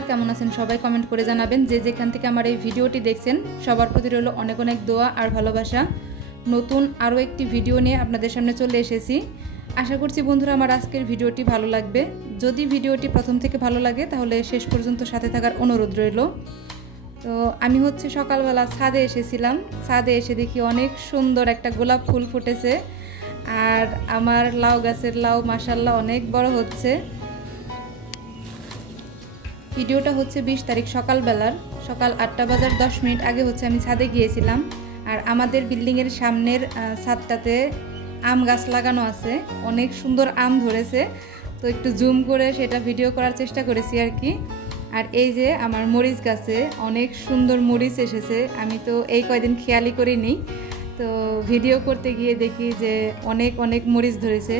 বন্ধুরা কেমন আছেন সবাই কমেন্ট করে জানাবেন। যে যেখান থেকে আমার এই ভিডিওটি দেখছেন সবার প্রতি রইল অনেক অনেক দোয়া আর ভালোবাসা। নতুন আরও একটি ভিডিও নিয়ে আপনাদের সামনে চলে এসেছি। আশা করছি বন্ধুরা আমার আজকের ভিডিওটি ভালো লাগবে। যদি ভিডিওটি প্রথম থেকে ভালো লাগে তাহলে শেষ পর্যন্ত সাথে থাকার অনুরোধ রইল। তো আমি সকালবেলা ছাদে এসেছিলাম। ছাদে এসে দেখি অনেক সুন্দর একটা গোলাপ ফুল ফুটেছে, আর আমার লাউ গাছের লাউ মাশাআল্লাহ অনেক বড় হচ্ছে। ভিডিওটা 20 তারিখ সকালবেলার, সকাল 8টা বাজার 10 মিনিট আগে আমি ছাদে গিয়েছিলাম। আর আমাদের বিল্ডিংয়ের সামনের ছাদটাতে আম গাছ লাগানো আছে, অনেক সুন্দর আম ধরেছে। তো একটু জুম করে সেটা ভিডিও করার চেষ্টা করেছি আর কি। আর এই যে আমার মরিচ গাছে অনেক সুন্দর মরিচ এসেছে, আমি তো এই কয়দিন খেয়ালই করিনি। তো ভিডিও করতে গিয়ে দেখি যে অনেক অনেক মরিচ ধরেছে।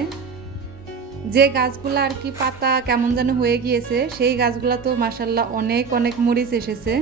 যে গাছগুলো আর কি পাতা কেমন যেন হয়ে গিয়েছে, সেই গাছগুলো তো মাশাআল্লাহ অনেক অনেক মরিচ এসেছে।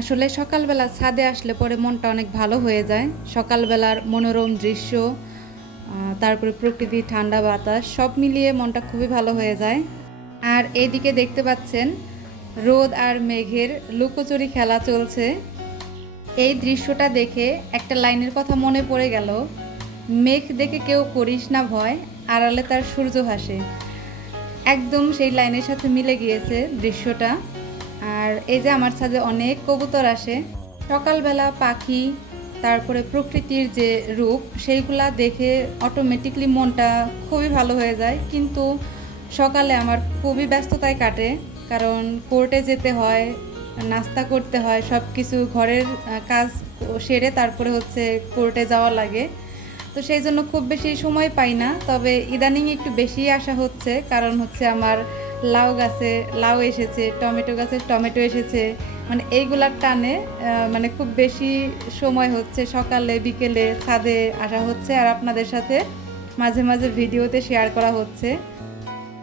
আসলে সকালবেলা ছাদে আসলে পরে মনটা অনেক ভালো হয়ে যায়। সকালবেলার মনোরম দৃশ্য, তারপরে প্রকৃতি, ঠান্ডা বাতাস সব মিলিয়ে মনটা খুবই ভালো হয়ে যায়। আর এইদিকে দেখতে পাচ্ছেন রোদ আর মেঘের লুকোচুরি খেলা চলছে। এই দৃশ্যটা দেখে একটা লাইনের কথা মনে পড়ে গেল, মেঘ দেখে কেউ করিস না ভয়, আড়ালে তার সূর্য হাসে। একদম সেই লাইনের সাথে মিলে গিয়েছে দৃশ্যটা। আর এই যে আমার ছাদে অনেক কবুতর আসে। সকালবেলা পাখি, তারপরে প্রকৃতির যে রূপ, সেইগুলা দেখে অটোমেটিকলি মনটা খুবই ভালো হয়ে যায়। কিন্তু সকালে আমার খুবই ব্যস্ততায় কাটে, কারণ কোর্টে যেতে হয়, নাস্তা করতে হয়, সব কিছু ঘরের কাজ সেরে তারপরে কোর্টে যাওয়া লাগে। তো সেই জন্য খুব বেশি সময় পাই না। তবে ইদানিং একটু বেশি আসা হচ্ছে, কারণ আমার লাউ গাছে লাউ এসেছে, টমেটো গাছে টমেটো এসেছে, মানে এইগুলার টানে খুব বেশি সময় সকালে বিকেলে ছাদে আসা হচ্ছে, আর আপনাদের সাথে মাঝে মাঝে ভিডিওতে শেয়ার করা হচ্ছে।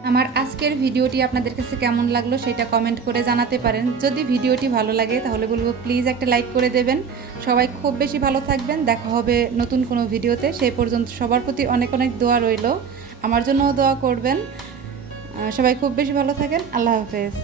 আমার আজকের ভিডিওটি আপনাদের কাছে কেমন লাগলো সেটা কমেন্ট করে জানাতে পারেন। যদি ভিডিওটি ভালো লাগে তাহলে বলবো প্লিজ একটা লাইক করে দেবেন। সবাই খুব বেশি ভালো থাকবেন, দেখা হবে নতুন কোনো ভিডিওতে। সেই পর্যন্ত সবার প্রতি অনেক অনেক দোয়া রইল, আমার জন্যও দোয়া করবেন। সবাই খুব বেশি ভালো থাকেন। আল্লাহ হাফেজ।